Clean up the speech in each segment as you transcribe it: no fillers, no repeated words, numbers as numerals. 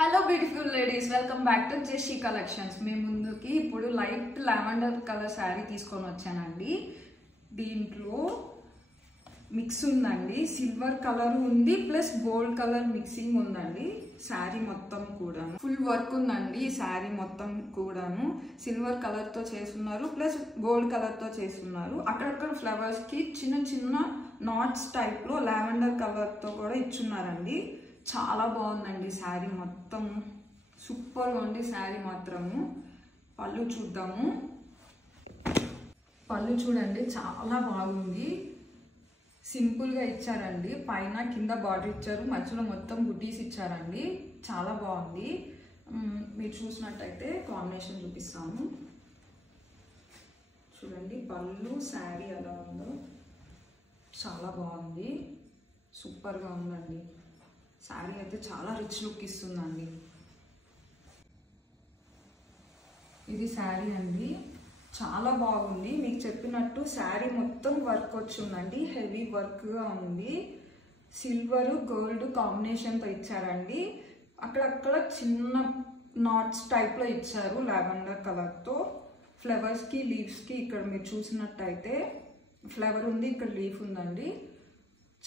Hello beautiful ladies, welcome back to Jeshi collections. మేము ముందుకి ఇప్పుడు లైట్ లావెండర్ కలర్ శారీ తీసుకొని వచ్చానండి. దీంట్లో మిక్స్ ఉందండి, సిల్వర్ కలర్ ఉంది ప్లస్ గోల్డ్ కలర్ మిక్సింగ్ ఉందండి. శారీ మొత్తం కూడా ఫుల్ వర్క్ ఉందండి. ఈ శారీ మొత్తం కూడాను సిల్వర్ కలర్ తో చేస్తున్నారు ప్లస్ గోల్డ్ కలర్ తో చేస్తున్నారు. అక్కడక్కడ ఫ్లవర్స్ కి చిన్న చిన్న నాట్స్ టైప్ లో లావెండర్ కలర్ తో కూడా ఇచ్చున్నారండి. చాలా బాగుందండి శారీ మొత్తం, సూపర్గా ఉంది శారీ మాత్రము. పళ్ళు చూద్దాము. పళ్ళు చూడండి, చాలా బాగుంది. సింపుల్గా ఇచ్చారండి, పైన కింద బార్డర్ ఇచ్చారు, మధ్యలో మొత్తం బుటీస్ ఇచ్చారండి. చాలా బాగుంది. మీరు చూసినట్టయితే కాంబినేషన్ చూపిస్తాము. చూడండి పళ్ళు, శారీ ఎలా ఉందో చాలా బాగుంది, సూపర్గా ఉందండి. శారీ అయితే చాలా రిచ్ లుక్ ఇస్తుందండి. ఇది శారీ అండి, చాలా బాగుంది. మీకు చెప్పినట్టు శారీ మొత్తం వర్క్ వచ్చిందండి, హెవీ వర్క్గా ఉంది. సిల్వర్ గోల్డ్ కాంబినేషన్తో ఇచ్చారండి. అక్కడక్కడ చిన్న నాట్స్ టైప్లో ఇచ్చారు లావెండర్ కలర్తో. ఫ్లవర్స్కి లీవ్స్కి ఇక్కడ మీరు చూసినట్టయితే ఫ్లవర్ ఉంది, ఇక్కడ లీఫ్ ఉందండి.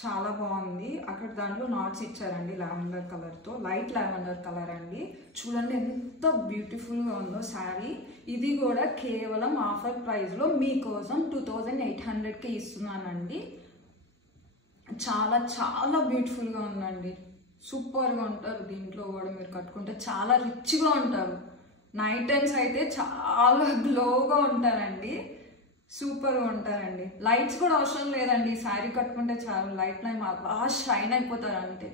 చాలా బాగుంది. అక్కడ దాంట్లో నాట్స్ ఇచ్చారండి లావెండర్ కలర్తో, లైట్ లావెండర్ కలర్ అండి. చూడండి ఎంత బ్యూటిఫుల్గా ఉందో శారీ. ఇది కూడా కేవలం ఆఫర్ ప్రైస్లో మీకోసం 2800కి ఇస్తున్నానండి. చాలా చాలా బ్యూటిఫుల్గా ఉందండి, సూపర్గా ఉంటారు. దీంట్లో కూడా మీరు కట్టుకుంటే చాలా రిచ్గా ఉంటారు. నైట్ టైమ్స్ అయితే చాలా గ్లోగా ఉంటారండి, సూపర్గా ఉంటారండి. లైట్స్ కూడా అవసరం లేదండి, శారీ కట్టుకుంటే చాలు, లైట్ లైన్ బాగా షైన్ అయిపోతారు అంతే.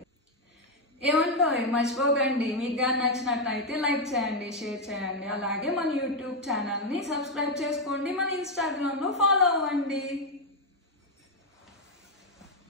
ఏమంటారు, మర్చిపోకండి. మీకు కానీ నచ్చినట్టయితే లైక్ చేయండి, షేర్ చేయండి. అలాగే మన యూట్యూబ్ ఛానల్ని సబ్స్క్రైబ్ చేసుకోండి, మన ఇన్స్టాగ్రామ్లో ఫాలో అవ్వండి.